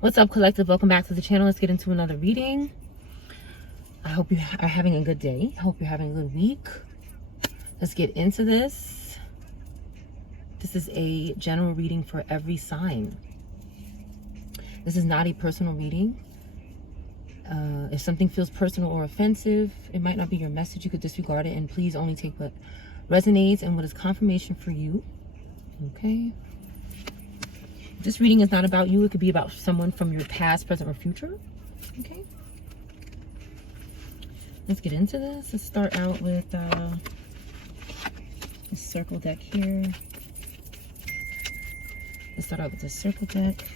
What's up, collective? Welcome back to the channel. Let's get into another reading. I hope you are having a good day. I hope you're having a good week. Let's get into this. This is a general reading for every sign. This is not a personal reading. If something feels personal or offensive, it might not be your message. You could disregard it, and please only take what resonates and what is confirmation for you. Okay. This reading is not about you. It could be about someone from your past, present, or future. Okay. Let's get into this. Let's start out with this circle deck here. Let's start out with this circle deck.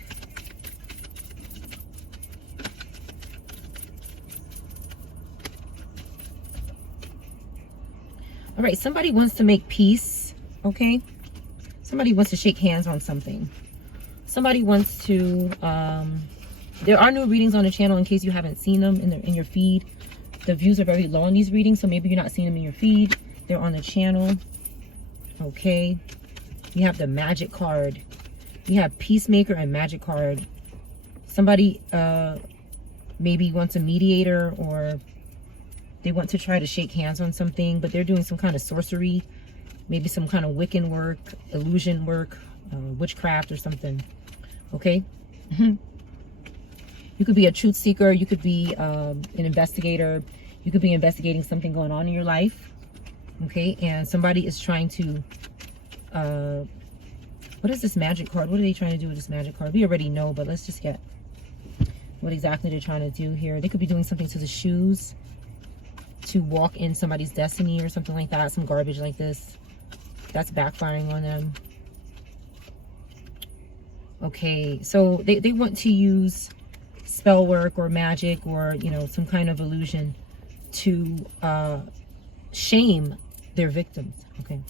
All right, somebody wants to make peace, okay? Somebody wants to shake hands on something. Somebody wants to, there are new readings on the channel in case you haven't seen them in your feed. The views are very low on these readings, so maybe you're not seeing them in your feed. They're on the channel, okay? We have the Magic card. We have Peacemaker and Magic card. Somebody maybe wants a mediator, or they want to try to shake hands on something, but they're doing some kind of sorcery, maybe some kind of Wiccan work, illusion work, witchcraft or something. Okay. You could be a truth seeker. You could be an investigator. You could be investigating something going on in your life. Okay. And somebody is trying to, what is this Magic card? What are they trying to do with this Magic card? We already know, but let's just get what exactly they're trying to do here. They could be doing something to the shoes to walk in somebody's destiny or something like that. Some garbage like this. That's backfiring on them. Okay, so they want to use spell work or magic or, you know, some kind of illusion to shame their victims. Okay,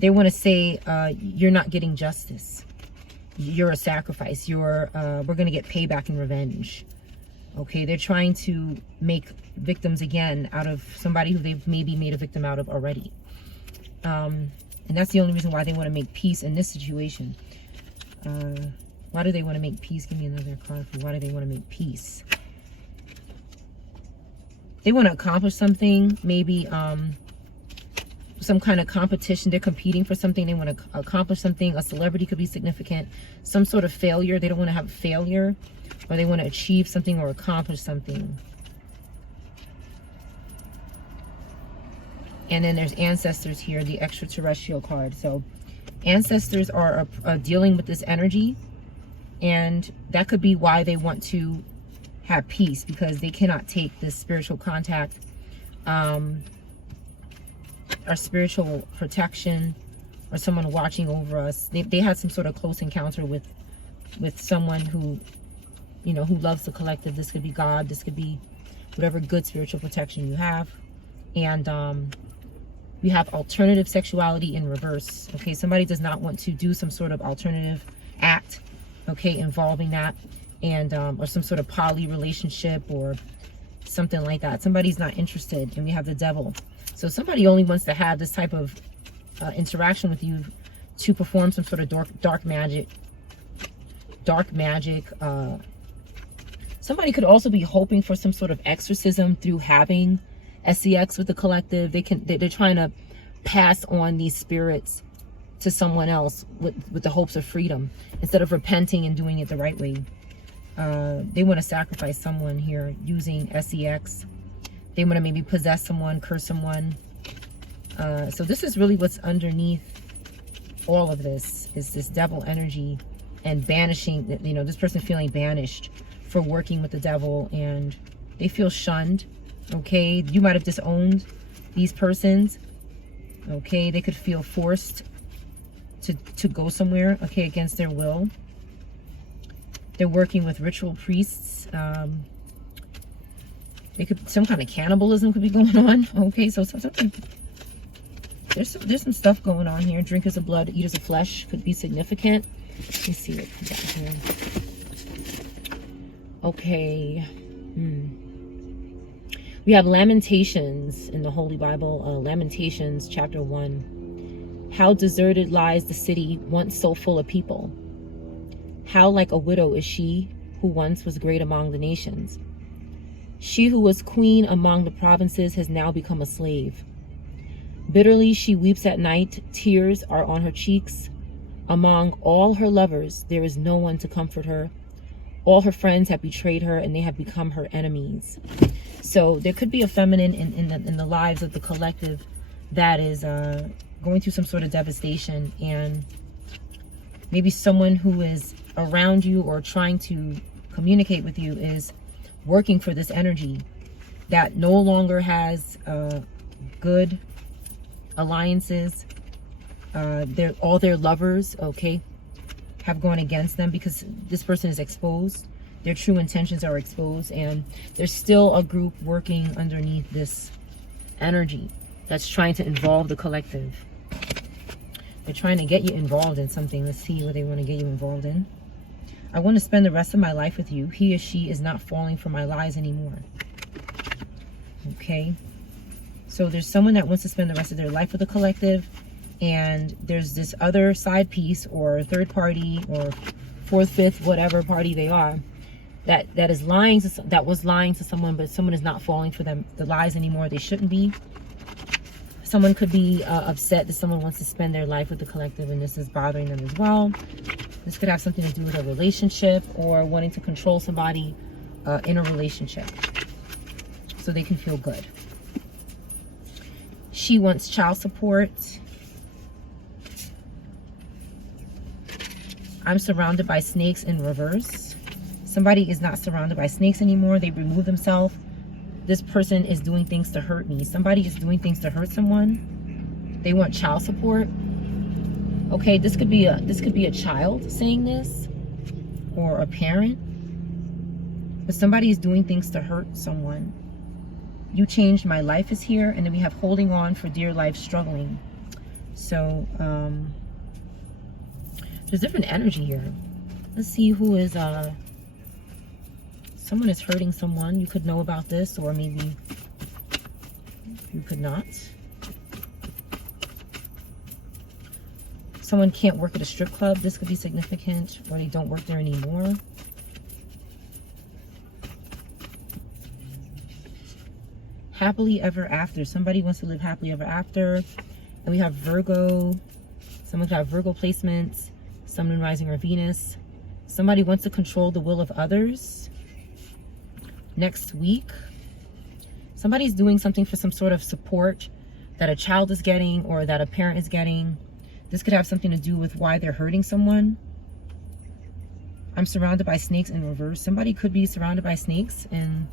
they want to say, you're not getting justice. You're a sacrifice. You're, we're going to get payback and revenge. Okay, they're trying to make victims again out of somebody who they've maybe made a victim out of already. And that's the only reason why they want to make peace in this situation. Why do they want to make peace? Give me another card for why do they want to make peace. They want to accomplish something, maybe some kind of competition. They're competing for something. They want to accomplish something. A celebrity could be significant. Some sort of failure. They don't want to have failure, or they want to achieve something or accomplish something. And then there's ancestors here, the extraterrestrial card. So ancestors are dealing with this energy, and that could be why they want to have peace, because they cannot take this spiritual contact, or spiritual protection, or someone watching over us. They had some sort of close encounter with someone who, you know, who loves the collective. This could be God. This could be whatever good spiritual protection you have. And we have alternative sexuality in reverse. Okay, somebody does not want to do some sort of alternative act, okay, involving that, and or some sort of poly relationship or something like that. Somebody's not interested. And we have the Devil. So somebody only wants to have this type of interaction with you to perform some sort of dark magic. Somebody could also be hoping for some sort of exorcism through having SEX with the collective. They're trying to pass on these spirits to someone else with the hopes of freedom, instead of repenting and doing it the right way. They want to sacrifice someone here using SEX. They want to maybe possess someone, curse someone. So this is really what's underneath all of this, is this devil energy and banishing, you know, this person feeling banished for working with the devil, and they feel shunned. Okay, you might have disowned these persons. Okay, they could feel forced to go somewhere, okay, against their will. They're working with ritual priests. They could, some kind of cannibalism could be going on. Okay, so something, there's some stuff going on here. Drinkers of blood, eaters of flesh could be significant. Let me see what we got here. Okay. We have Lamentations in the Holy Bible. Lamentations chapter 1. How deserted lies the city once so full of people. How like a widow is she who once was great among the nations. She who was queen among the provinces has now become a slave. Bitterly she weeps at night, tears are on her cheeks. Among all her lovers, there is no one to comfort her. All her friends have betrayed her and they have become her enemies. So there could be a feminine in the lives of the collective that is going through some sort of devastation, and maybe someone who is around you or trying to communicate with you is working for this energy that no longer has good alliances. All their lovers, okay, have gone against them because this person is exposed. Their true intentions are exposed, and there's still a group working underneath this energy that's trying to involve the collective. They're trying to get you involved in something. Let's see what they want to get you involved in. I want to spend the rest of my life with you. He or she is not falling for my lies anymore. Okay. So there's someone that wants to spend the rest of their life with the collective, and there's this other side piece or third party or fourth, fifth, whatever party they are, that is lying to, that was lying to someone, but someone is not falling for them the lies anymore. They shouldn't be. Someone could be upset that someone wants to spend their life with the collective, and this is bothering them as well. This could have something to do with a relationship or wanting to control somebody in a relationship so they can feel good. She wants child support. I'm surrounded by snakes in reverse. Somebody is not surrounded by snakes anymore. They remove themselves. This person is doing things to hurt me. Somebody is doing things to hurt someone. They want child support. Okay, this could be a child saying this, or a parent. But somebody is doing things to hurt someone. You changed my life is here, and then we have holding on for dear life, struggling. So there's different energy here. Let's see who is someone is hurting someone. You could know about this, or maybe you could not. Someone can't work at a strip club. This could be significant, or they don't work there anymore. Happily ever after. Somebody wants to live happily ever after. And we have Virgo. Someone could have Virgo placements. Sun, Moon, Rising, or Venus. Somebody wants to control the will of others. Next week, somebody's doing something for some sort of support that a child is getting or that a parent is getting. This could have something to do with why they're hurting someone. I'm surrounded by snakes in reverse. Somebody could be surrounded by snakes and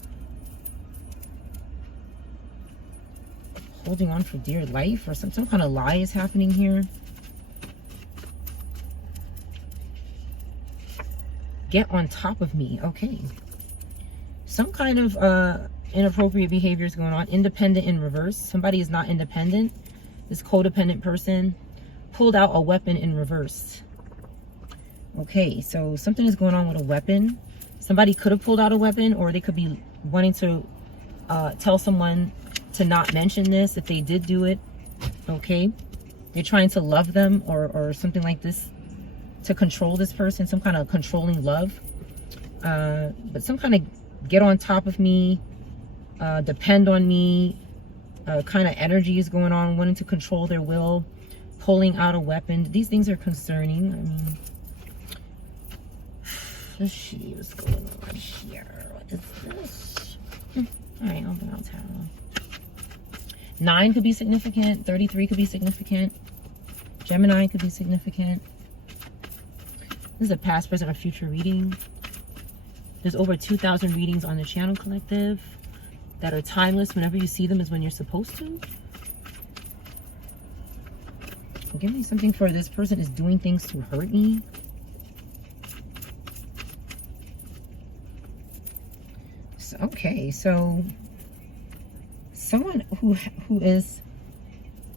holding on for dear life, or some kind of lie is happening here. Get on top of me. Okay. Some kind of inappropriate behavior is going on. Independent in reverse. Somebody is not independent. This codependent person pulled out a weapon in reverse. Okay, so something is going on with a weapon. Somebody could have pulled out a weapon, or they could be wanting to tell someone to not mention this if they did do it. Okay, they're trying to love them or something like this, to control this person, some kind of controlling love. But some kind of get on top of me, depend on me kind of energy is going on, wanting to control their will, pulling out a weapon. These things are concerning. I mean, let's see what's going on here. What is this? All right, I'll open out tarot. 9 could be significant. 33 could be significant. Gemini could be significant. This is a past, present, or future reading. There's over 2,000 readings on the channel collective that are timeless. Whenever you see them is when you're supposed to. Give me something for this person is doing things to hurt me. So, okay, so someone who is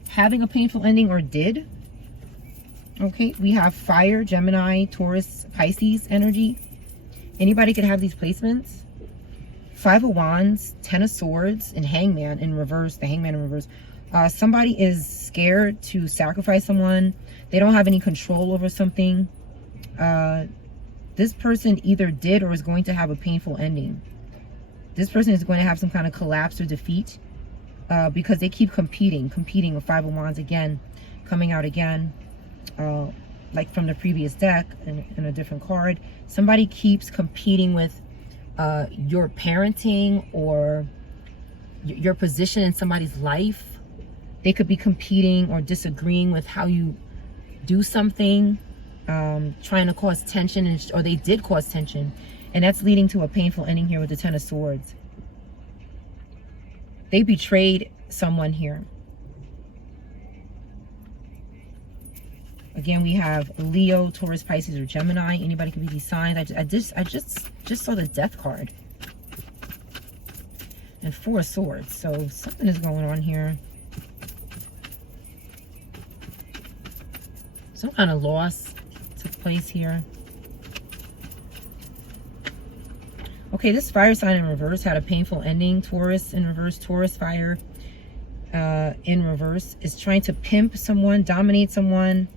having a painful ending or did. Okay, we have fire, Gemini, Taurus, Pisces energy. Anybody could have these placements. 5 of Wands, 10 of Swords, and Hangman in reverse. The Hangman in reverse. Somebody is scared to sacrifice someone. They don't have any control over something. This person either did or is going to have a painful ending. This person is going to have some kind of collapse or defeat because they keep competing with Five of Wands again, coming out again, like from the previous deck in a different card. Somebody keeps competing with your parenting or your position in somebody's life. They could be competing or disagreeing with how you do something, trying to cause tension, or they did cause tension, and that's leading to a painful ending here with the Ten of Swords. They betrayed someone here. Again, we have Leo, Taurus, Pisces, or Gemini. Anybody can be these signs. I just saw the Death card. And Four of Swords. So something is going on here. Some kind of loss took place here. Okay, this fire sign in reverse had a painful ending. Taurus in reverse. Taurus fire in reverse is trying to pimp someone, dominate someone.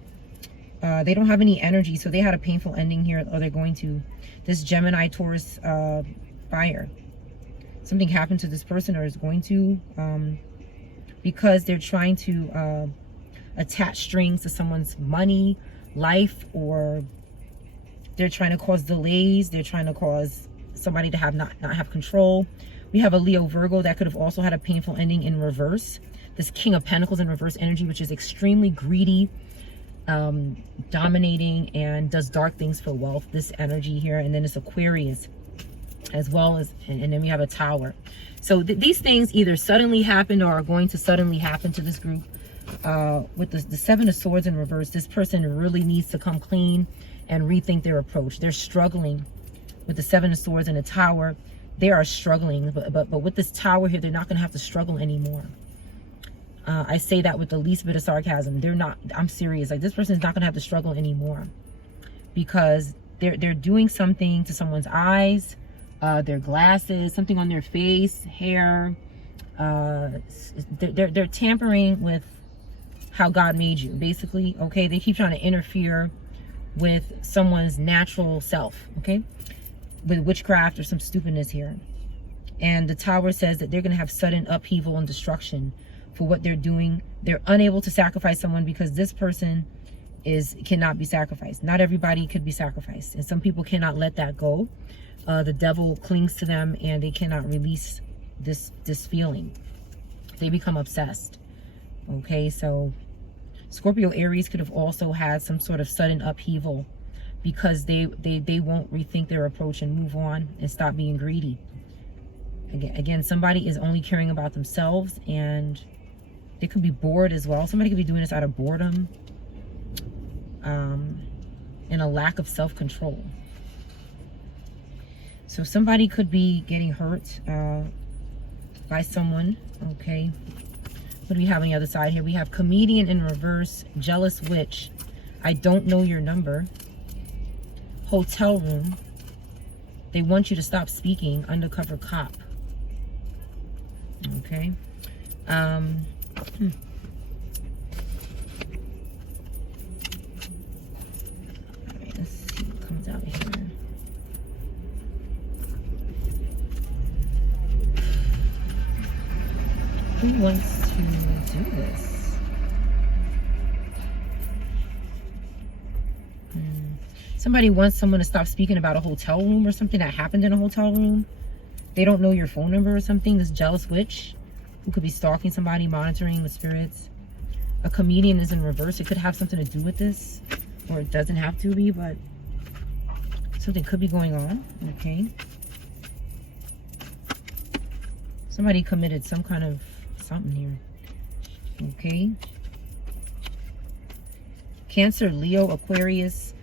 They don't have any energy, so they had a painful ending here, or they're going to. This Gemini, Taurus fire. Something happened to this person, or is going to, because they're trying to attach strings to someone's money, life, or they're trying to cause delays. They're trying to cause somebody to not have control. We have a Leo, Virgo that could have also had a painful ending in reverse. This King of Pentacles in reverse energy, which is extremely greedy, dominating, and does dark things for wealth. This energy here, and then it's Aquarius as well as, and then we have a Tower. So these things either suddenly happened or are going to suddenly happen to this group. With the Seven of Swords in reverse, this person really needs to come clean and rethink their approach. They're struggling with the Seven of Swords and the Tower. They are struggling, but with this Tower here, they're not going to have to struggle anymore. I say that with the least bit of sarcasm. They're not, I'm serious. Like, this person is not going to have to struggle anymore, because they're doing something to someone's eyes, their glasses, something on their face, hair. They're tampering with how God made you, basically. Okay, they keep trying to interfere with someone's natural self. Okay, with witchcraft or some stupidness here. And the Tower says that they're going to have sudden upheaval and destruction for what they're doing. They're unable to sacrifice someone because this person cannot be sacrificed. Not everybody could be sacrificed, and some people cannot let that go. The devil clings to them, and they cannot release this feeling. They become obsessed. Okay, so Scorpio, Aries could have also had some sort of sudden upheaval because they won't rethink their approach and move on and stop being greedy. Again, somebody is only caring about themselves, and they could be bored as well. Somebody could be doing this out of boredom, and a lack of self-control. So somebody could be getting hurt by someone. Okay, what do we have on the other side here? We have Comedian in reverse, Jealous Witch, I don't know your number, Hotel Room, they want you to stop speaking, Undercover Cop. Okay. All right, let's see what comes out here. Who wants to do this? Somebody wants someone to stop speaking about a hotel room or something that happened in a hotel room. They don't know your phone number or something. This Jealous Witch who could be stalking somebody, monitoring the spirits. A Comedian is in reverse. It could have something to do with this, or it doesn't have to be, but something could be going on. Okay. Somebody committed some kind of something here. Okay. Cancer, Leo, Aquarius.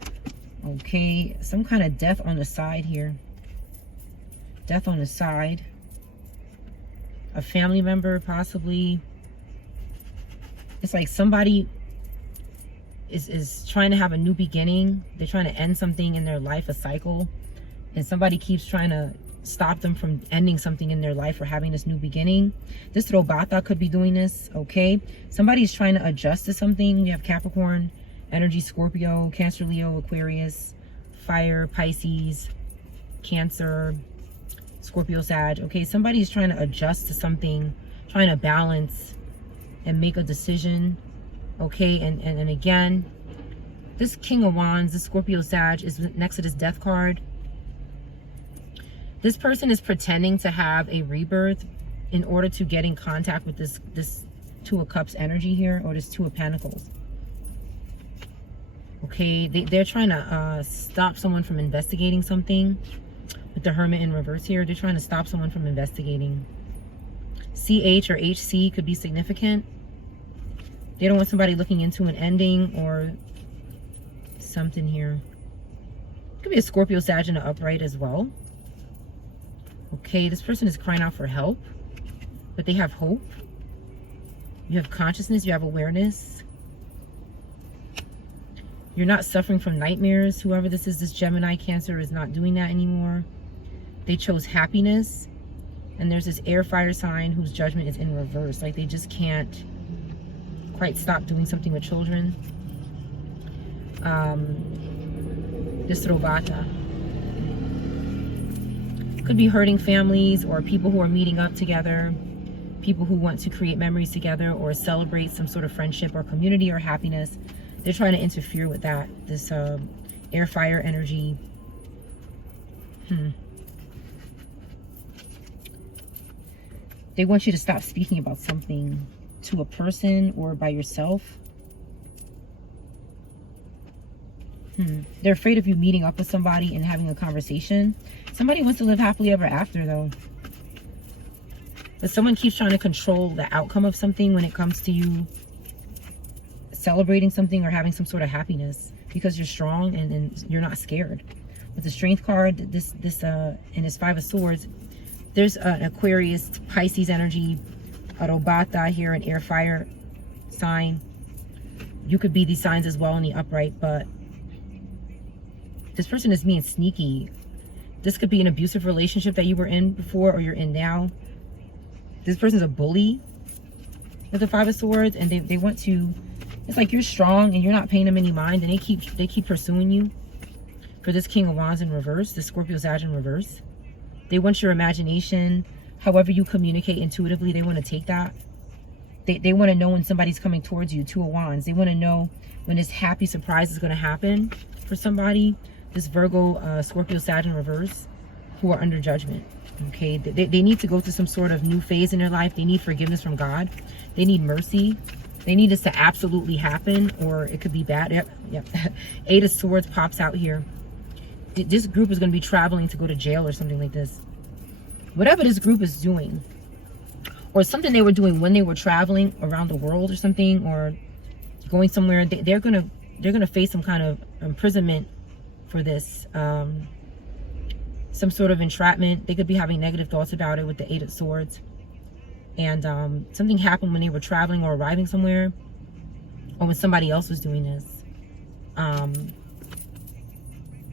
Okay. Some kind of death on the side here. Death on the side. A family member, possibly. It's like somebody is trying to have a new beginning. They're trying to end something in their life, a cycle. And somebody keeps trying to stop them from ending something in their life or having this new beginning. This Robata could be doing this, okay? Somebody's trying to adjust to something. We have Capricorn, energy, Scorpio, Cancer, Leo, Aquarius, fire, Pisces, Cancer, Scorpio, Sag. Okay, somebody's trying to adjust to something, trying to balance and make a decision. Okay, and again, this King of Wands, this Scorpio, Sag, is next to this Death card. This person is pretending to have a rebirth in order to get in contact with this Two of Cups energy here, or this Two of Pentacles. Okay, they're trying to stop someone from investigating something. With the Hermit in reverse here, they're trying to stop someone from investigating. CH or HC could be significant. They don't want somebody looking into an ending or something here. Could be a Scorpio, Sag in the upright as well. Okay, this person is crying out for help, but they have hope. You have consciousness, you have awareness. You're not suffering from nightmares. Whoever this is, this Gemini, Cancer, is not doing that anymore. They chose happiness. And there's this air fire sign whose judgment is in reverse. Like they just can't quite stop doing something with children. This Robata could be hurting families or people who are meeting up together, people who want to create memories together or celebrate some sort of friendship or community or happiness. They're trying to interfere with that, this air fire energy. They want you to stop speaking about something to a person or by yourself. They're afraid of you meeting up with somebody and having a conversation. Somebody wants to live happily ever after, though. But someone keeps trying to control the outcome of something when it comes to you celebrating something or having some sort of happiness, because you're strong and you're not scared. With the Strength card, and this Five of Swords, there's an Aquarius, Pisces energy, a Robata here, an air fire sign. You could be these signs as well in the upright, but this person is being sneaky. This could be an abusive relationship that you were in before or you're in now. This person's a bully with the Five of Swords, and they want to, it's like you're strong and you're not paying them any mind, and they keep pursuing you. For this King of Wands in reverse, the Scorpio, Sag in reverse. They want your imagination. However you communicate intuitively, they want to take that. They want to know when somebody's coming towards you. Two of Wands. They want to know when this happy surprise is going to happen for somebody. This Virgo, Scorpio, Sag in reverse, who are under judgment. Okay, they need to go through some sort of new phase in their life. They need forgiveness from God. They need mercy. They need this to absolutely happen, or it could be bad. Yep. Eight of Swords pops out here. This group is going to be traveling to go to jail or something like this. Whatever this group is doing, or something they were doing when they were traveling around the world or something, or going somewhere, they're gonna face some kind of imprisonment for this. Some sort of entrapment. They could be having negative thoughts about it with the Eight of Swords. And something happened when they were traveling or arriving somewhere, or when somebody else was doing this.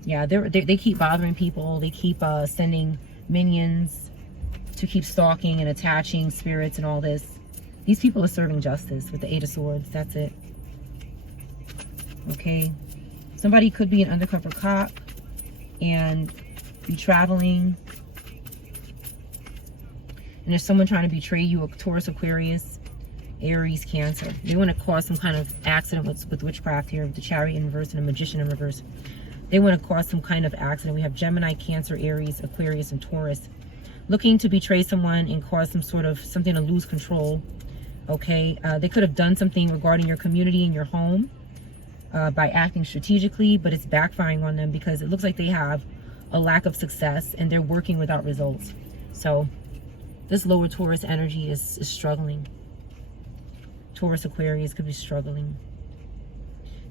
Yeah, they keep bothering people. They keep sending minions to keep stalking and attaching spirits and all this. These people are serving justice with the Eight of Swords. That's it. Okay. Somebody could be an undercover cop and be traveling. And there's someone trying to betray you, a Taurus, Aquarius, Aries, Cancer. They want to cause some kind of accident with witchcraft here, with the Chariot in reverse and a Magician in reverse. They want to cause some kind of accident. We have Gemini, Cancer, Aries, Aquarius, and Taurus. Looking to betray someone and cause some sort of something to lose control. Okay, they could have done something regarding your community and your home by acting strategically, but it's backfiring on them because it looks like they have a lack of success and they're working without results. So this lower Taurus energy is struggling. Taurus, Aquarius could be struggling.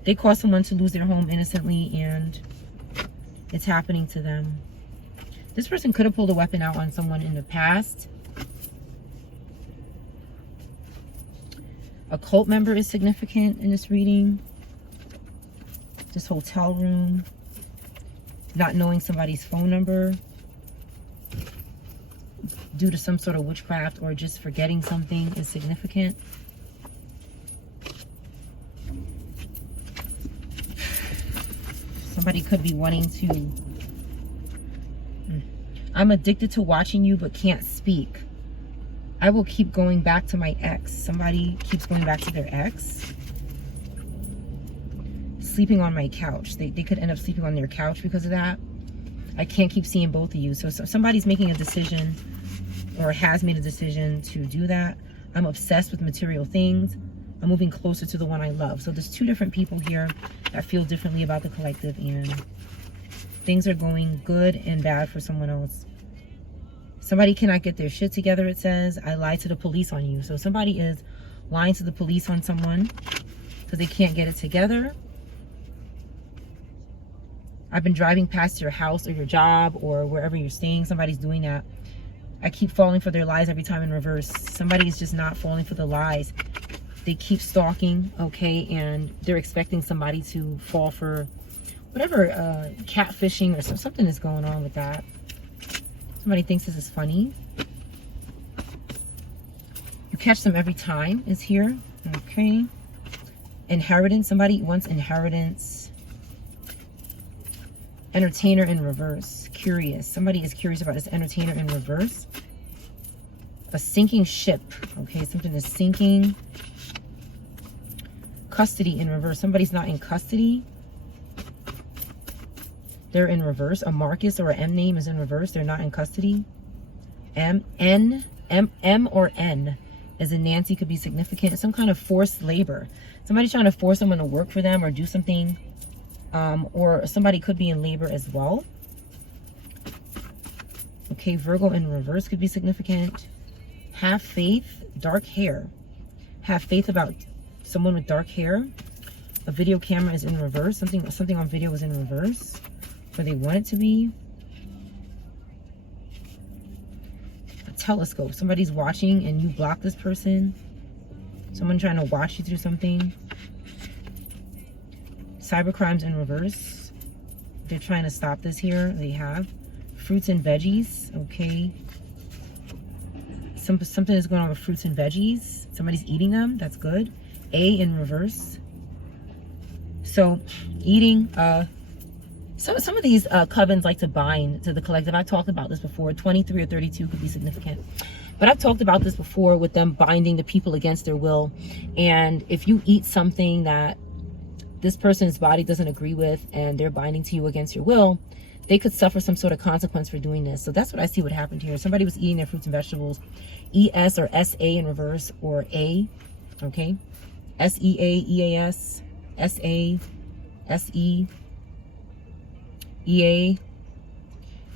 They cause someone to lose their home innocently, and it's happening to them. This person could have pulled a weapon out on someone in the past. A cult member is significant in this reading. This hotel room. Not knowing somebody's phone number due to some sort of witchcraft, or just forgetting something is significant. Somebody could be wanting to... I'm addicted to watching you but can't speak. I will keep going back to my ex. Somebody keeps going back to their ex. Sleeping on my couch. They could end up sleeping on their couch because of that. I can't keep seeing both of you. So somebody's making a decision or has made a decision to do that. I'm obsessed with material things. I'm moving closer to the one I love. So there's two different people here that feel differently about the collective, and things are going good and bad for someone else. Somebody cannot get their shit together, it says. I lied to the police on you. So somebody is lying to the police on someone because they can't get it together. I've been driving past your house or your job or wherever you're staying. Somebody's doing that. I keep falling for their lies every time in reverse. Somebody is just not falling for the lies. They keep stalking, okay, and they're expecting somebody to fall for whatever, catfishing or something is going on with that. Somebody thinks this is funny. You catch them every time is here, okay. Inheritance, somebody wants inheritance. Entertainer in reverse, curious. Somebody is curious about this entertainer in reverse. A sinking ship, okay, something is sinking. Custody in reverse, somebody's not in custody. They're in reverse. A Marcus or an M name is in reverse. They're not in custody. M or N as in Nancy could be significant. Some kind of forced labor. Somebody's trying to force someone to work for them or do something. Or somebody could be in labor as well. Okay, Virgo in reverse could be significant. Have faith, dark hair. Have faith about someone with dark hair. A video camera is in reverse. Something on video is in reverse. Where they want it to be. A telescope. Somebody's watching and you block this person. Someone trying to watch you through something. Cybercrimes in reverse. They're trying to stop this here. They have. Fruits and veggies. Okay. Something is going on with fruits and veggies. Somebody's eating them. That's good. A in reverse. So eating, some of these covens like to bind to the collective. I've talked about this before. 23 or 32 could be significant. But I've talked about this before with them binding the people against their will. And if you eat something that this person's body doesn't agree with and they're binding to you against your will, they could suffer some sort of consequence for doing this. So that's what I see what happened here. Somebody was eating their fruits and vegetables. ES or SA in reverse, or A, okay? SEA, EAS, SA, SE, EA,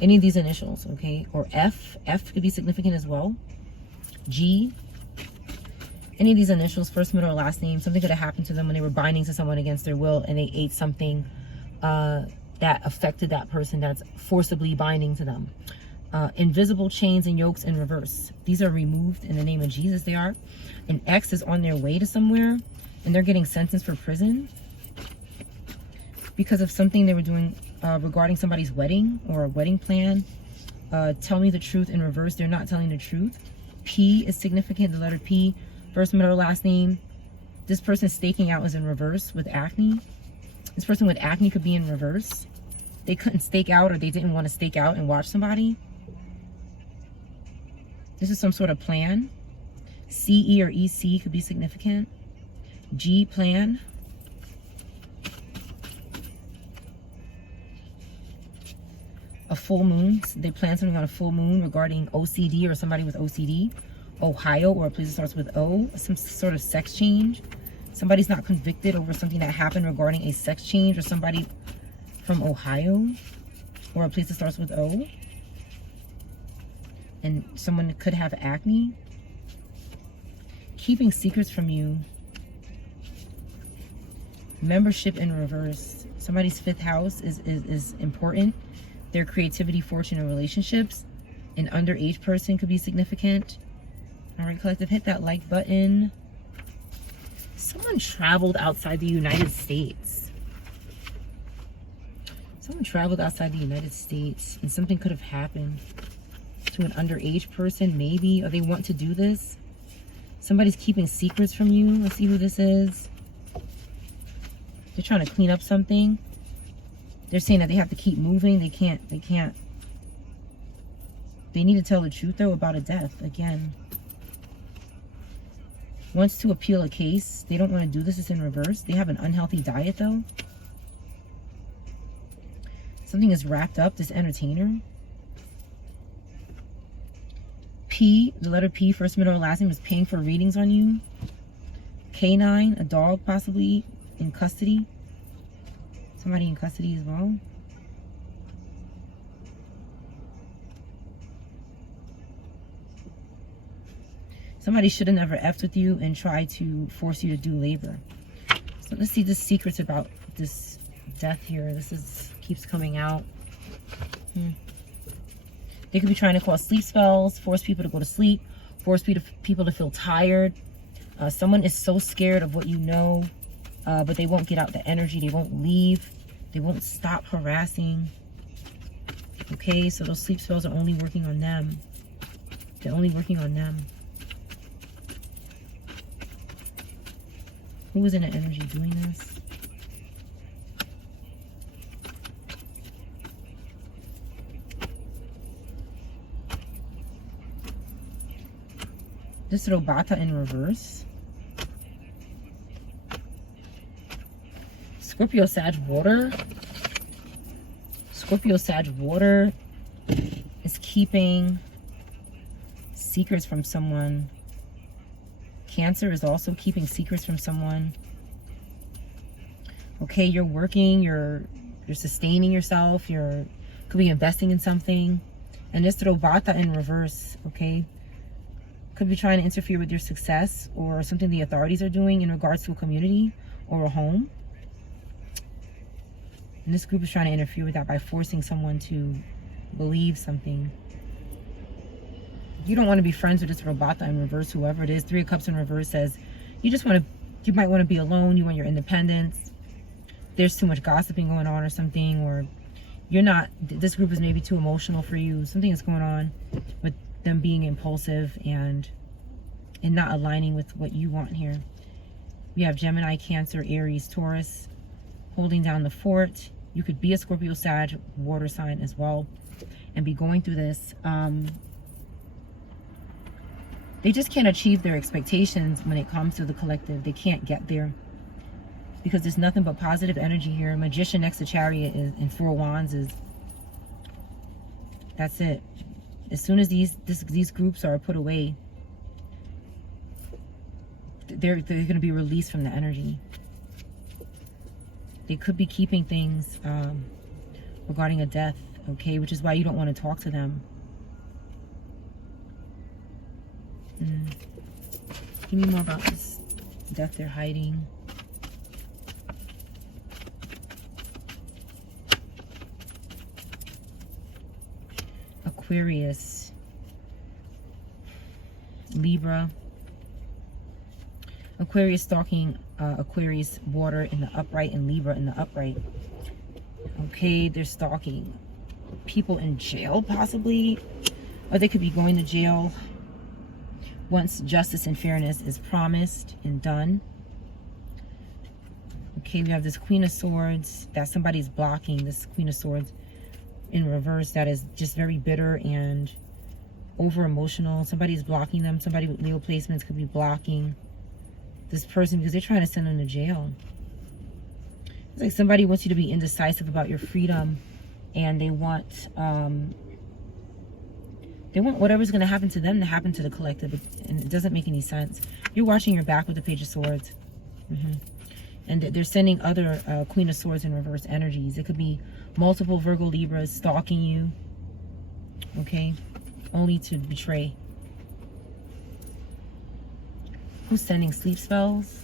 any of these initials, okay? Or F could be significant as well. G, any of these initials, first, middle, or last name. Something could have happened to them when they were binding to someone against their will and they ate something that affected that person that's forcibly binding to them. Invisible chains and yokes in reverse. These are removed in the name of Jesus, they are. An X is on their way to somewhere and they're getting sentenced for prison because of something they were doing regarding somebody's wedding or a wedding plan. Tell me the truth in reverse. They're not telling the truth. P is significant, the letter P. First, middle, last name. This person staking out is in reverse with acne. This person with acne could be in reverse. They couldn't stake out or they didn't want to stake out and watch somebody. This is some sort of plan. CE or EC could be significant. G, plan. A full moon. They plan something on a full moon regarding OCD or somebody with OCD. Ohio, or a place that starts with O. Some sort of sex change. Somebody's not convicted over something that happened regarding a sex change, or somebody from Ohio, or a place that starts with O. And someone could have acne. Keeping secrets from you. Membership in reverse. Somebody's fifth house is important. Their creativity, fortune, and relationships. An underage person could be significant. All right, collective, hit that like button. Someone traveled outside the United States. Someone traveled outside the United States and something could have happened to an underage person, maybe, or they want to do this. Somebody's keeping secrets from you. Let's see who this is. They're trying to clean up something. They're saying that they have to keep moving. They can't. They need to tell the truth, though, about a death. Again. Wants to appeal a case. They don't want to do this. It's in reverse. They have an unhealthy diet, though. Something is wrapped up. This entertainer. P, the letter P, first, middle, or last name, is paying for readings on you. K9, a dog possibly in custody. Somebody in custody as well. Somebody should have never effed with you and tried to force you to do labor. So let's see the secrets about this death here. Keeps coming out. They could be trying to cause sleep spells, force people to go to sleep, force people to feel tired. Someone is so scared of what you know, but they won't get out the energy. They won't leave. They won't stop harassing. Okay, so those sleep spells are only working on them. They're only working on them. Who was in the energy doing this? This Robata in reverse. Scorpio Sag water. Scorpio Sag water is keeping secrets from someone. Cancer is also keeping secrets from someone. Okay, you're working, you're sustaining yourself, could be investing in something. And this Robata in reverse, okay? Could be trying to interfere with your success or something the authorities are doing in regards to a community or a home. And this group is trying to interfere with that by forcing someone to believe something. You don't want to be friends with this Robata in reverse, whoever it is. Three of Cups in reverse says you might want to be alone. You want your independence. There's too much gossiping going on or something, or this group is maybe too emotional for you. Something is going on with them being impulsive and not aligning with what you want here. We have Gemini, Cancer, Aries, Taurus holding down the fort. You could be a Scorpio, Sag, water sign as well and be going through this. They just can't achieve their expectations when it comes to the collective. They can't get there because there's nothing but positive energy here. Magician next to Chariot and Four Wands that's it. As soon as these groups are put away, they're going to be released from the energy. They could be keeping things regarding a death, okay, which is why you don't want to talk to them. Give me more about this death they're hiding. Aquarius, Libra. Aquarius stalking Aquarius water in the upright and Libra in the upright. Okay, they're stalking people in jail possibly, or they could be going to jail once justice and fairness is promised and done. Okay, we have this Queen of Swords that somebody's blocking. This Queen of Swords in reverse that is just very bitter and over emotional. Somebody's blocking them. Somebody with Leo placements could be blocking this person because they're trying to send them to jail. It's like somebody wants you to be indecisive about your freedom, and they want whatever's going to happen to them to happen to the collective, and it doesn't make any sense. You're watching your back with the Page of Swords. And they're sending other Queen of Swords in reverse energies. It could be multiple Virgo Libras stalking you, okay, only to betray. Who's sending sleep spells?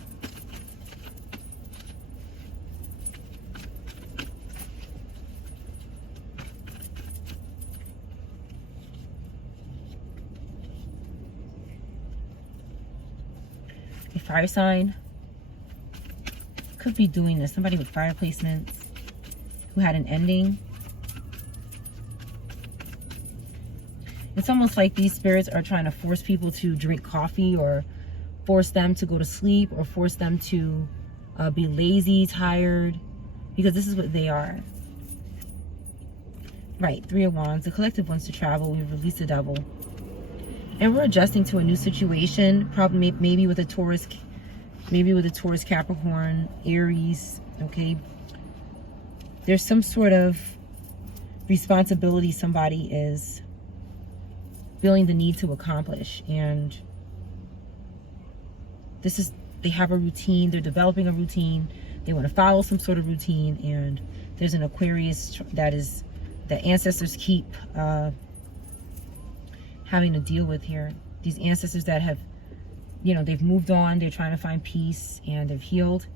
A fire sign could be doing this. Somebody with fire placements who had an ending. It's almost like these spirits are trying to force people to drink coffee, or force them to go to sleep, or force them to be lazy, tired, because this is what they are. Right, Three of Wands. The collective wants to travel. We've released the Devil. And we're adjusting to a new situation. Probably maybe with a Taurus, Capricorn, Aries, okay? There's some sort of responsibility somebody is feeling the need to accomplish. And they have a routine. They're developing a routine. They want to follow some sort of routine. And there's an Aquarius that ancestors keep having to deal with here. These ancestors that have, they've moved on, they're trying to find peace, and they've healed.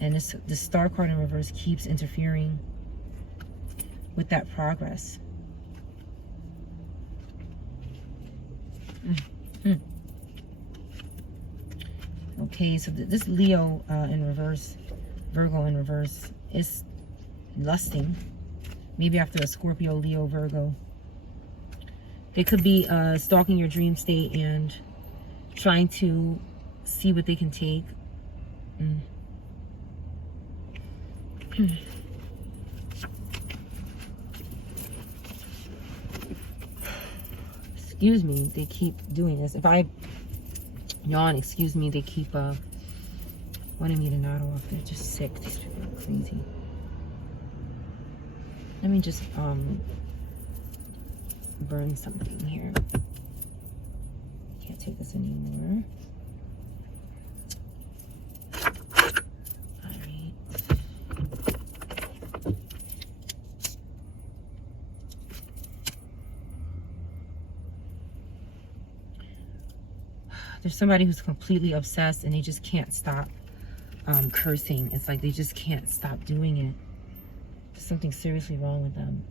And the Star card in reverse keeps interfering with that progress. Okay, so this Leo in reverse, Virgo in reverse, is lusting. Maybe after a Scorpio, Leo, Virgo. They could be stalking your dream state and trying to see what they can take. Excuse me, they keep doing this. If I yawn, excuse me, they keep wanting me to nod off. They're just sick. These people are crazy. Let me just burn something here. Can't take this anymore. All right. There's somebody who's completely obsessed and they just can't stop cursing. It's like they just can't stop doing it. There's something seriously wrong with them.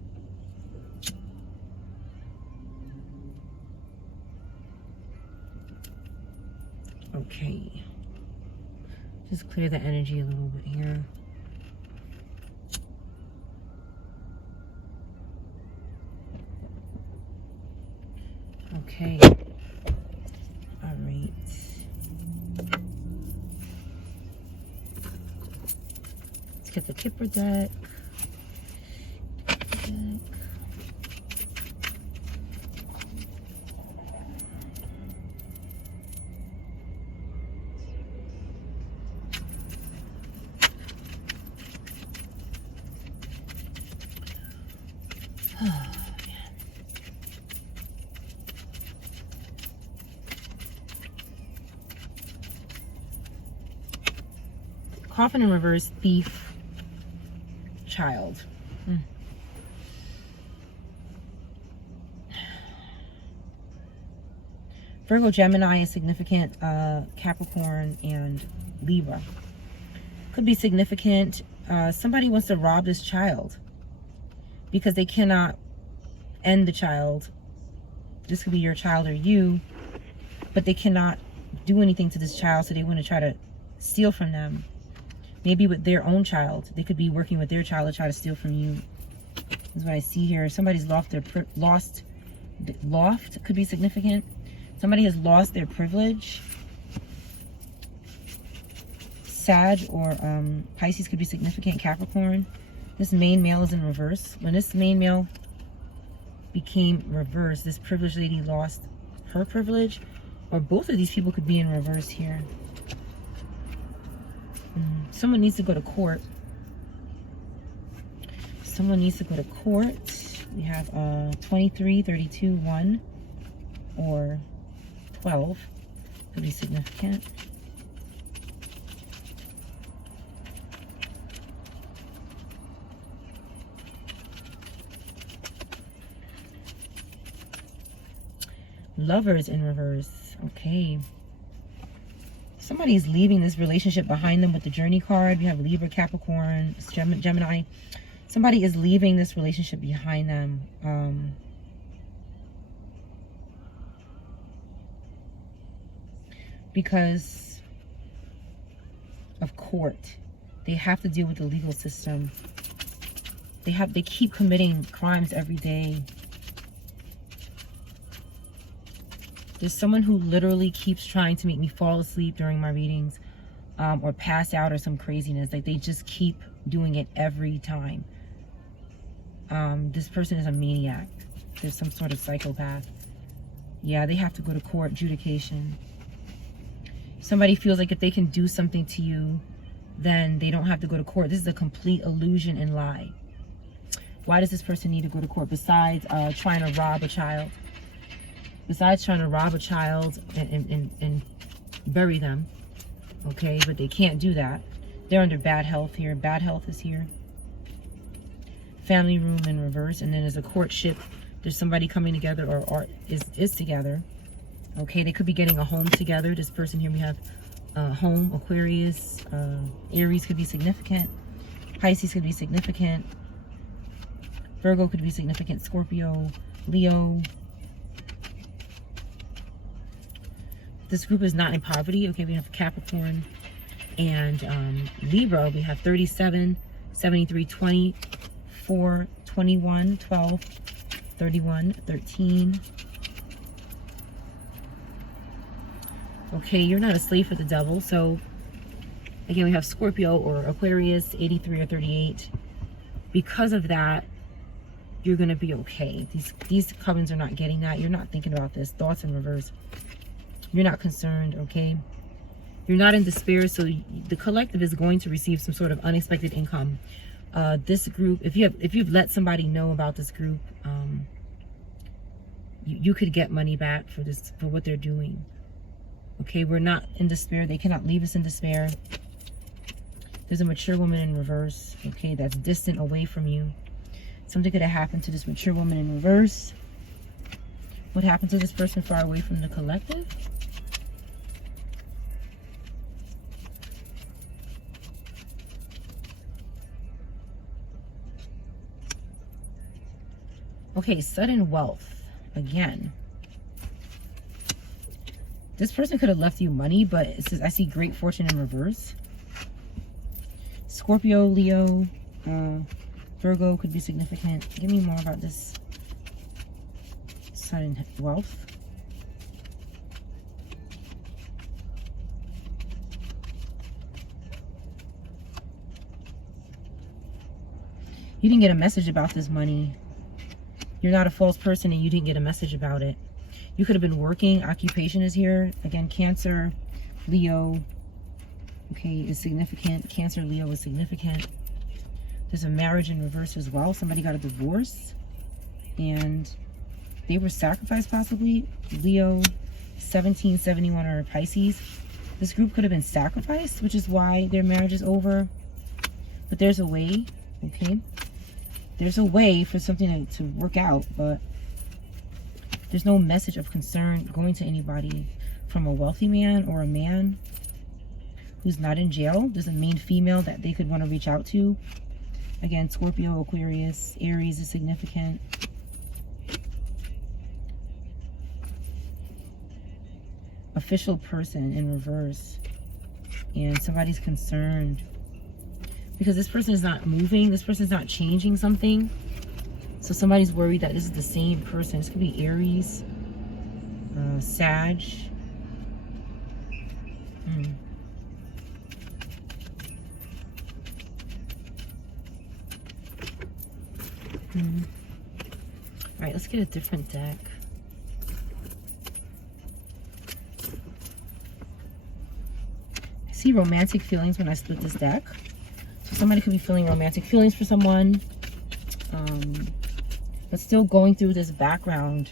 Okay. Just clear the energy a little bit here. Okay. All right. Let's get the Kipper deck. Coffin in reverse, thief, child. Virgo, Gemini is significant, Capricorn, and Libra. Could be significant. Somebody wants to rob this child because they cannot end the child. This could be your child or you, but they cannot do anything to this child, so they want to try to steal from them. Maybe with their own child. They could be working with their child to try to steal from you. That's what I see here. Somebody's lost could be significant. Somebody has lost their privilege. Sag or Pisces could be significant. Capricorn. This main male is in reverse. When this main male became reverse, this privileged lady lost her privilege, or both of these people could be in reverse here. Someone needs to go to court. Someone needs to go to court. We have 23, 32, 1, or 12. Could be significant. Lovers in reverse. Okay. Somebody's leaving this relationship behind them with the Journey card. We have Libra, Capricorn, Gemini. Somebody is leaving this relationship behind them. Because of court. They have to deal with the legal system. They keep committing crimes every day. There's someone who literally keeps trying to make me fall asleep during my readings, or pass out or some craziness. Like, they just keep doing it every time. This person is a maniac. There's some sort of psychopath. Yeah, they have to go to court, adjudication. Somebody feels like if they can do something to you, then they don't have to go to court. This is a complete illusion and lie. Why does this person need to go to court besides trying to rob a child? Besides trying to rob a child and bury them. Okay, but they can't do that. They're under bad health here. Bad health is here. Family room in reverse. And then there's a courtship. There's somebody coming together or is together. Okay, they could be getting a home together. This person here, we have home, Aquarius, Aries could be significant. Pisces could be significant. Virgo could be significant. Scorpio, Leo. This group is not in poverty. Okay, we have Capricorn and Libra. We have 37, 73, 20, 4, 21, 12, 31, 13. Okay, you're not a slave for the devil. So again, we have Scorpio or Aquarius, 83 or 38. Because of that, you're going to be okay. These covens are not getting that. You're not thinking about this. Thoughts in reverse. You're not concerned, okay? You're not in despair, so the collective is going to receive some sort of unexpected income. This group, if you've let somebody know about this group, you could get money back for what they're doing. Okay, we're not in despair. They cannot leave us in despair. There's a mature woman in reverse, okay, that's distant away from you. Something could have happened to this mature woman in reverse. What happened to this person far away from the collective? Okay, sudden wealth. Again. This person could have left you money, but it says, I see great fortune in reverse. Scorpio, Leo, Virgo could be significant. Give me more about this sudden wealth. You didn't get a message about this money. You're not a false person and you didn't get a message about it. You could have been working. Occupation is here. Again, Cancer, Leo, okay, is significant. Cancer, Leo is significant. There's a marriage in reverse as well. Somebody got a divorce and they were sacrificed possibly. Leo, 1771 or Pisces. This group could have been sacrificed, which is why their marriage is over. But there's a way, okay? There's a way for something to work out, but there's no message of concern going to anybody from a wealthy man or a man who's not in jail. There's a main female that they could want to reach out to. Again, Scorpio, Aquarius, Aries is significant. Official person in reverse. And somebody's concerned. Because this person is not moving. This person is not changing something. So somebody's worried that this is the same person. This could be Aries, Sag. All right, let's get a different deck. I see romantic feelings when I split this deck. So somebody could be feeling romantic feelings for someone. But still going through this background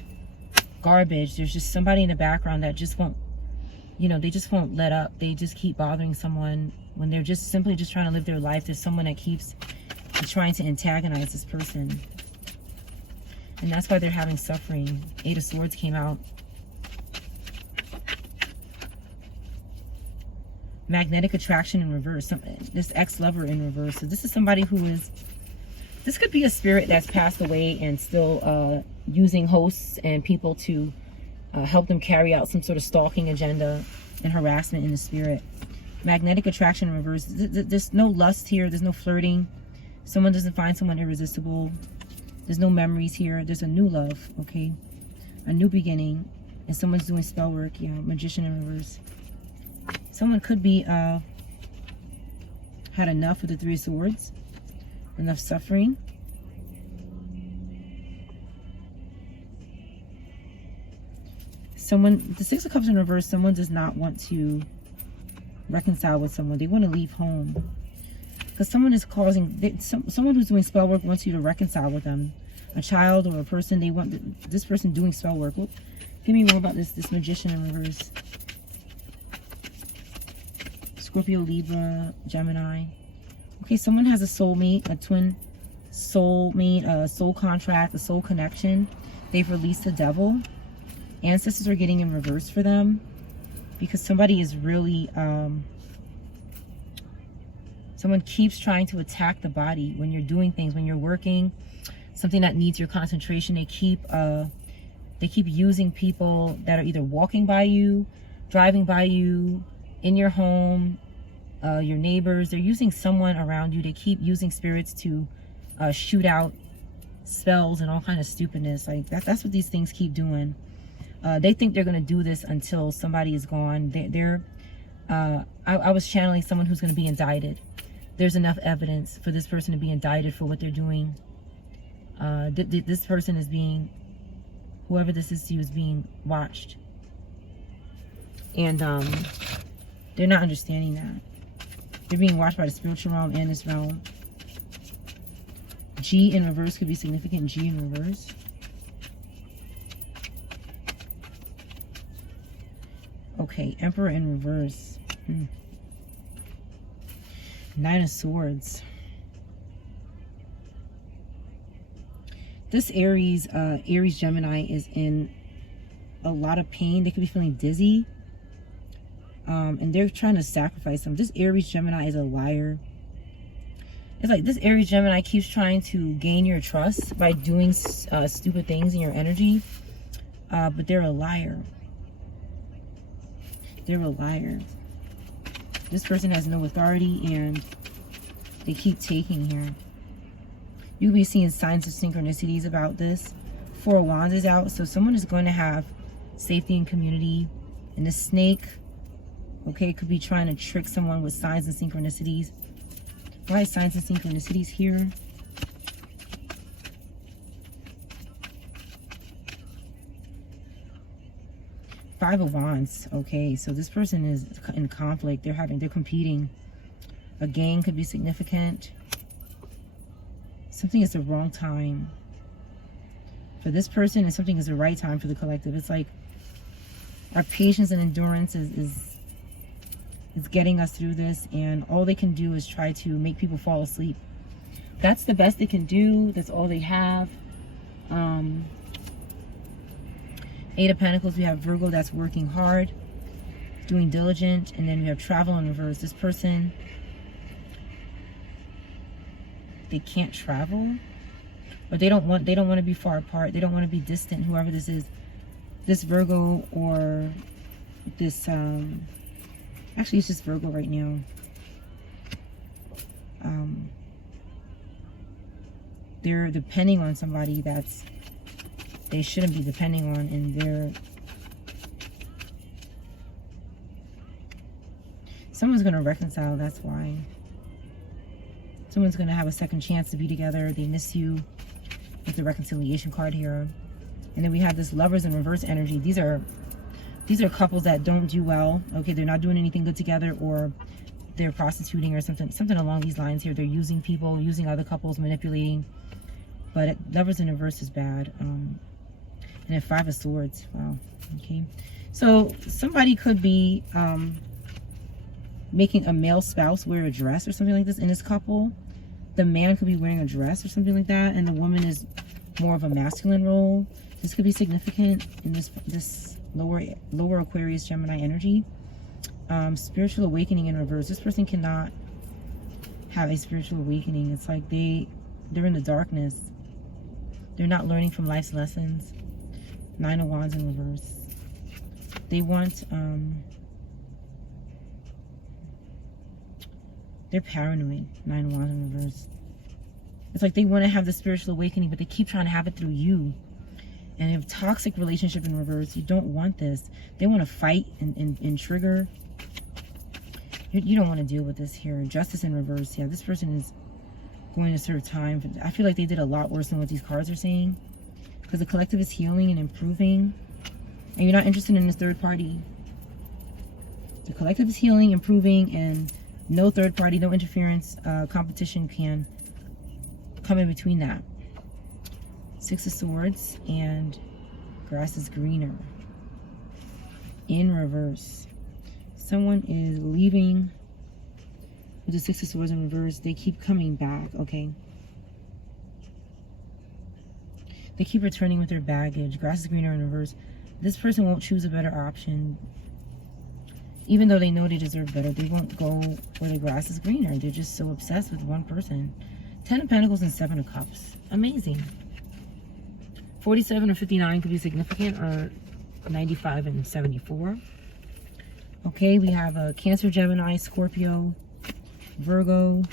garbage. There's just somebody in the background that just won't, you know, they just won't let up. They just keep bothering someone when they're just simply just trying to live their life. There's someone that keeps trying to antagonize this person. And that's why they're having suffering. 8 of Swords came out. Magnetic attraction in reverse. This ex-lover in reverse. So this is somebody who is, this could be a spirit that's passed away and still using hosts and people to help them carry out some sort of stalking agenda and harassment in the spirit. Magnetic attraction in reverse. There's no lust here. There's no flirting. Someone doesn't find someone irresistible. There's no memories here. There's a new love, okay? A new beginning. And someone's doing spell work. Yeah, magician in reverse. Someone could be had enough with the 3 of Swords. Enough suffering. Someone, the Six of Cups in reverse, someone does not want to reconcile with someone. They want to leave home. Because someone is causing, someone who's doing spell work wants you to reconcile with them. A child or a person, they want this person doing spell work. Well, give me more about this Magician in reverse. Scorpio, Libra, Gemini. Okay, someone has a soulmate, a twin soulmate, a soul contract, a soul connection. They've released the devil. Ancestors are getting in reverse for them because somebody is really, someone keeps trying to attack the body when you're doing things, when you're working, something that needs your concentration. They keep using people that are either walking by you, driving by you, in your home, your neighbors. They're using someone around you. They keep using spirits to shoot out spells and all kind of stupidness. Like that's what these things keep doing. They think they're going to do this until somebody is gone. I was channeling someone who's going to be indicted. There's enough evidence for this person to be indicted for what they're doing. This person is being, whoever this is to you, is being watched. And they're not understanding that. They're being watched by the spiritual realm and this realm. G in reverse could be significant. G in reverse. Okay, Emperor in reverse. Nine of Swords. This Aries Gemini is in a lot of pain. They could be feeling dizzy. And they're trying to sacrifice them. This Aries Gemini is a liar. It's like this Aries Gemini keeps trying to gain your trust by doing stupid things in your energy. But they're a liar. They're a liar. This person has no authority and they keep taking here. You'll be seeing signs of synchronicities about this. Four of Wands is out. So someone is going to have safety and community. And the snake, okay, could be trying to trick someone with signs and synchronicities. Why is signs and synchronicities here? Five of Wands. Okay, so this person is in conflict. They're competing. A gain could be significant. Something is the wrong time for this person, and something is the right time for the collective. It's like our patience and endurance is getting us through this, and all they can do is try to make people fall asleep. That's the best they can do. That's all they have. Eight of Pentacles, we have Virgo that's working hard, doing diligent, and then we have travel in reverse. This person, they can't travel, or they don't want to be far apart. They don't want to be distant, whoever this is. This Virgo or this actually it's just Virgo right now. They're depending on somebody that's they shouldn't be depending on, and someone's going to reconcile. That's why someone's going to have a second chance to be together. They miss you with the reconciliation card here. And then we have this Lovers in reverse energy. These are couples that don't do well. Okay, they're not doing anything good together, or they're prostituting or something along these lines here. They're using people, using other couples, manipulating. But Lovers in reverse is bad. And then Five of Swords. Wow. Okay. So somebody could be making a male spouse wear a dress or something like this in this couple. The man could be wearing a dress or something like that, and the woman is more of a masculine role. This could be significant in this lower Aquarius Gemini energy. Spiritual awakening in reverse. This person cannot have a spiritual awakening. It's like they're in the darkness. They're not learning from life's lessons. Nine of Wands in reverse. They want, they're paranoid. Nine of Wands in reverse. It's like they want to have the spiritual awakening, but they keep trying to have it through you. And they have toxic relationship in reverse. You don't want this. They want to fight and trigger. You don't want to deal with this here. Justice in reverse. Yeah, this person is going to serve time. I feel like they did a lot worse than what these cards are saying. Because the collective is healing and improving. And you're not interested in this third party. The collective is healing, improving, and no third party, no interference, competition can come in between that. Six of Swords and grass is greener. In reverse. Someone is leaving with the Six of Swords in reverse. They keep coming back, okay? They keep returning with their baggage. Grass is greener in reverse. This person won't choose a better option. Even though they know they deserve better, they won't go where the grass is greener. They're just so obsessed with one person. 10 of Pentacles and 7 of Cups. Amazing. 47 or 59 could be significant, or 95 and 74. Okay, we have a Cancer, Gemini, Scorpio, Virgo.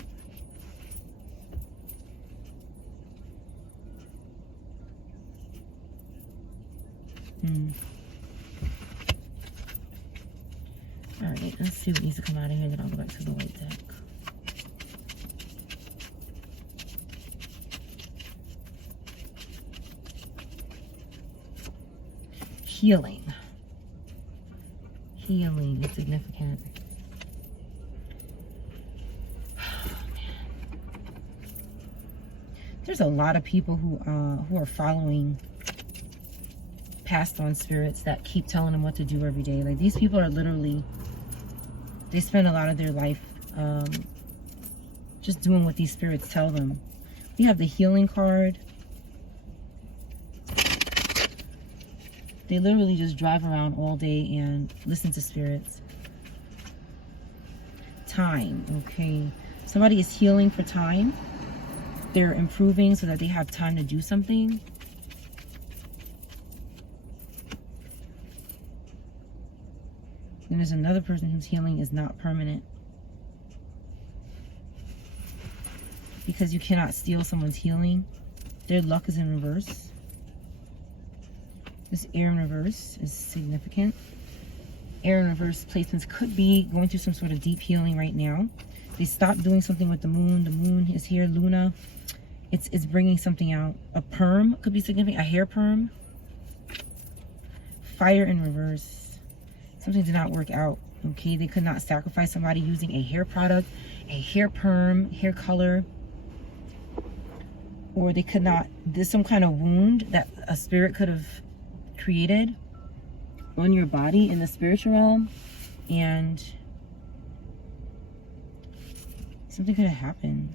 Alright, let's see what needs to come out of here, then I'll go back to the white deck. Healing. Healing is significant. There's a lot of people who are following passed on spirits that keep telling them what to do every day. Like, these people are literally, they spend a lot of their life just doing what these spirits tell them. We have the healing card. They literally just drive around all day and listen to spirits. Time, okay. Somebody is healing for time. They're improving so that they have time to do something. And there's another person whose healing is not permanent. Because you cannot steal someone's healing. Their luck is in reverse. This air in reverse is significant. Air in reverse placements could be going through some sort of deep healing right now. They stopped doing something with the moon. The moon is here, Luna. It's bringing something out. A perm could be significant. A hair perm. Fire in reverse. Something did not work out. Okay, they could not sacrifice somebody using a hair product, a hair perm, hair color. Or they could not, there's some kind of wound that a spirit could have created on your body in the spiritual realm, and something could have happened.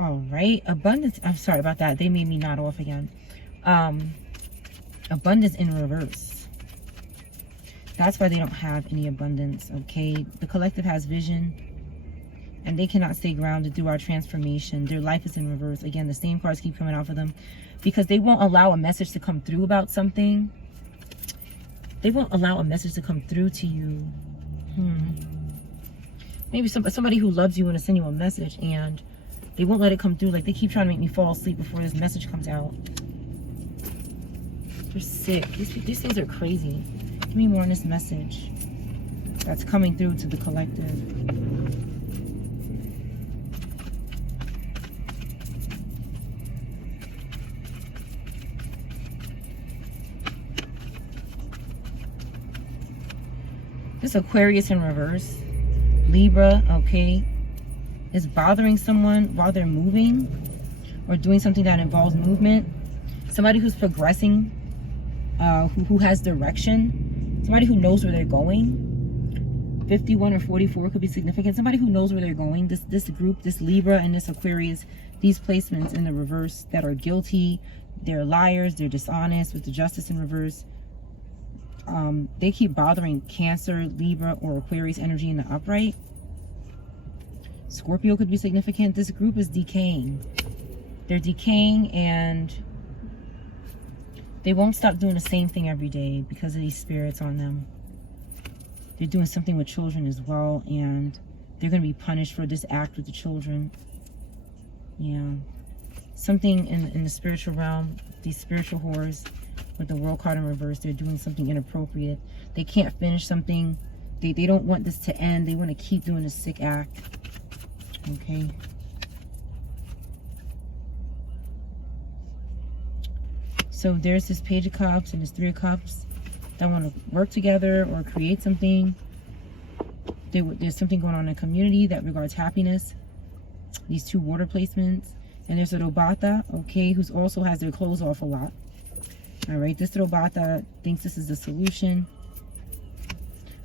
All right, abundance. I'm sorry about that. They made me nod off again. Abundance in reverse. That's why they don't have any abundance, okay? The collective has vision, and they cannot stay grounded through our transformation. Their life is in reverse. Again, the same cards keep coming out for them because they won't allow a message to come through about something. They won't allow a message to come through to you. Maybe somebody who loves you want to send you a message, and they won't let it come through. Like, they keep trying to make me fall asleep before this message comes out. They're sick. These things are crazy. Give me more on this message that's coming through to the collective. This Aquarius in reverse. Libra, okay, is bothering someone while they're moving or doing something that involves movement. Somebody who's progressing, who has direction. Somebody who knows where they're going. 51 or 44 could be significant. Somebody who knows where they're going. This group, this Libra and this Aquarius, these placements in the reverse that are guilty, they're liars, they're dishonest with the Justice in reverse. They keep bothering Cancer, Libra, or Aquarius energy in the upright. Scorpio could be significant. This group is decaying. They're decaying, and they won't stop doing the same thing every day because of these spirits on them. They're doing something with children as well, and they're going to be punished for this act with the children. Yeah. something in the spiritual realm. These spiritual whores with the World card in reverse, they're doing something inappropriate. They can't finish something. They don't want this to end. They want to keep doing a sick act. Okay. So there's this Page of Cups and this Three of Cups that want to work together or create something. There's something going on in the community that regards happiness. These two water placements. And there's a Robata, okay, who also has their clothes off a lot. All right, this Robata thinks this is the solution.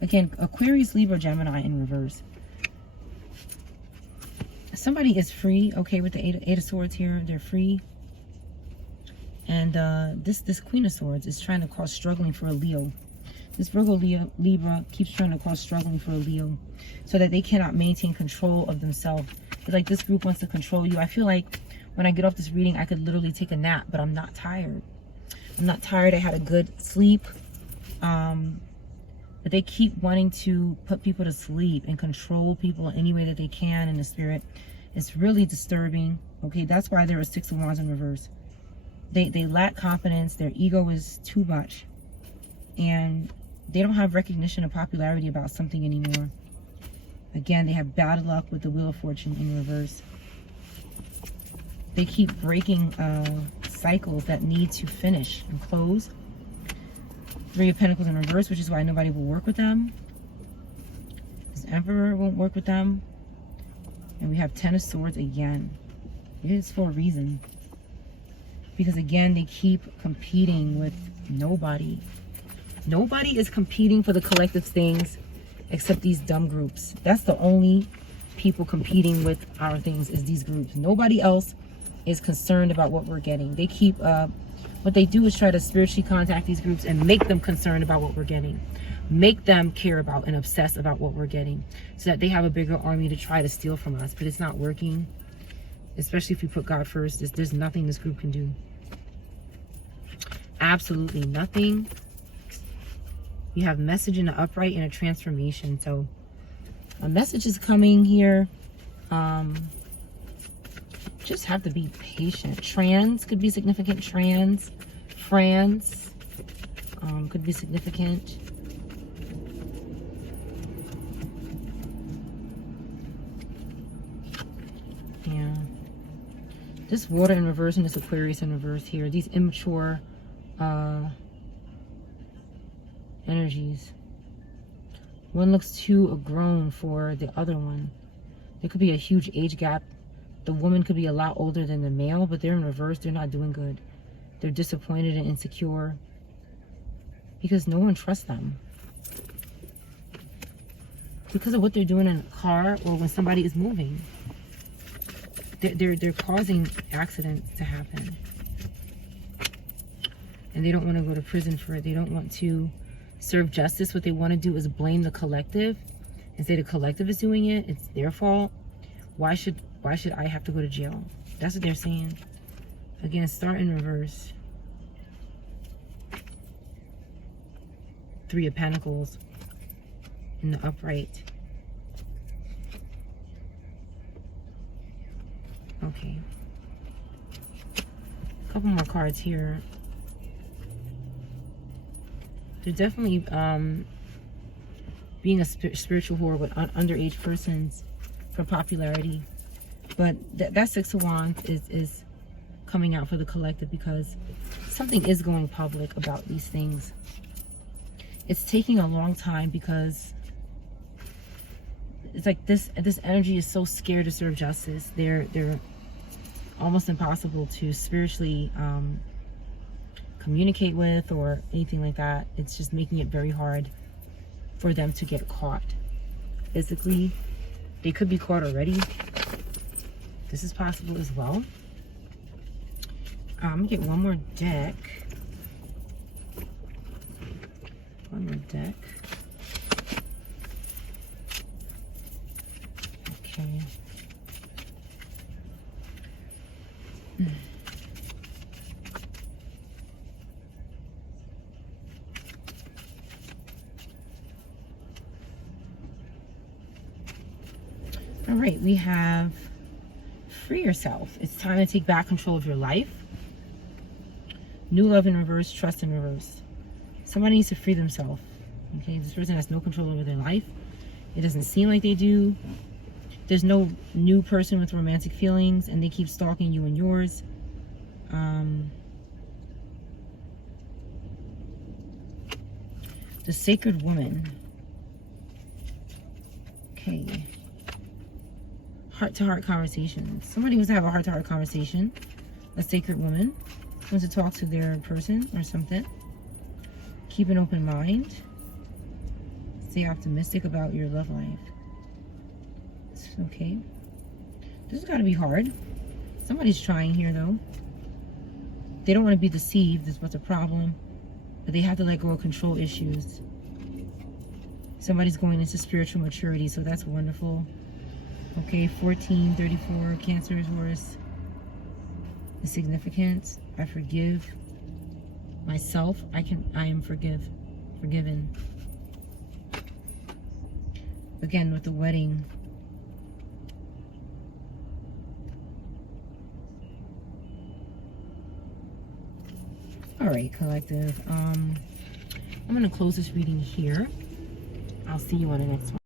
Again, Aquarius, Libra, Gemini in reverse. Somebody is free, okay, with the Eight of Swords here. They're free. And this Queen of Swords is trying to cause struggling for a Leo. This Virgo Libra keeps trying to cause struggling for a Leo so that they cannot maintain control of themselves. It's like this group wants to control you. I feel like when I get off this reading, I could literally take a nap, but I'm not tired. I'm not tired. I had a good sleep. But they keep wanting to put people to sleep and control people in any way that they can in the spirit. It's really disturbing. Okay, that's why there are Six of Wands in reverse. They lack confidence. Their ego is too much. And they don't have recognition or popularity about something anymore. Again, they have bad luck with the Wheel of Fortune in reverse. They keep breaking cycles that need to finish and close. Three of Pentacles in reverse, which is why nobody will work with them. This Emperor won't work with them. And we have Ten of Swords again. It is for a reason. Because again, they keep competing with nobody. Nobody is competing for the collective things except these dumb groups. That's the only people competing with our things, is these groups. Nobody else is concerned about what we're getting. They keep, what they do is try to spiritually contact these groups and make them concerned about what we're getting. Make them care about and obsess about what we're getting so that they have a bigger army to try to steal from us. But it's not working. Especially if we put God first. There's nothing this group can do. Absolutely nothing. You have message in the upright and a transformation. So a message is coming here. Just have to be patient. Trans could be significant. Trans. France could be significant. Yeah. This water in reverse and this Aquarius in reverse here. These immature energies. One looks too grown for the other one. There could be a huge age gap. The woman could be a lot older than the male, but they're in reverse. They're not doing good. They're disappointed and insecure because no one trusts them. Because of what they're doing in a car or when somebody is moving. They're causing accidents to happen. And they don't want to go to prison for it. They don't want to serve justice. What they want to do is blame the collective and say the collective is doing it. It's their fault. Why should I have to go to jail? That's what they're saying. Again, start in reverse. Three of Pentacles in the upright. Okay. A couple more cards here. They're definitely being a spiritual whore with underage persons for popularity. But that Six of Wands is coming out for the collective because something is going public about these things. It's taking a long time because it's like this energy is so scared to serve justice. They're almost impossible to spiritually communicate with or anything like that. It's just making it very hard for them to get caught physically. They could be caught already. This is possible as well. I'm gonna get one more deck. One more deck. Okay. All right, we have free yourself. It's time to take back control of your life. New love in reverse, trust in reverse. Somebody needs to free themselves. Okay, this person has no control over their life. It doesn't seem like they do. There's no new person with romantic feelings, and they keep stalking you and yours. The sacred woman. Okay. Heart-to-heart conversations. Somebody wants to have a heart-to-heart conversation. A sacred woman wants to talk to their person or something. Keep an open mind. Stay optimistic about your love life. It's okay. This has got to be hard. Somebody's trying here, though. They don't want to be deceived. That's what's a problem. But they have to let go of control issues. Somebody's going into spiritual maturity, so that's wonderful. Okay, 14, 34, Cancer is Taurus. The significance. I forgive myself. I am forgiven. Again, with the wedding. All right, collective. I'm going to close this reading here. I'll see you on the next one.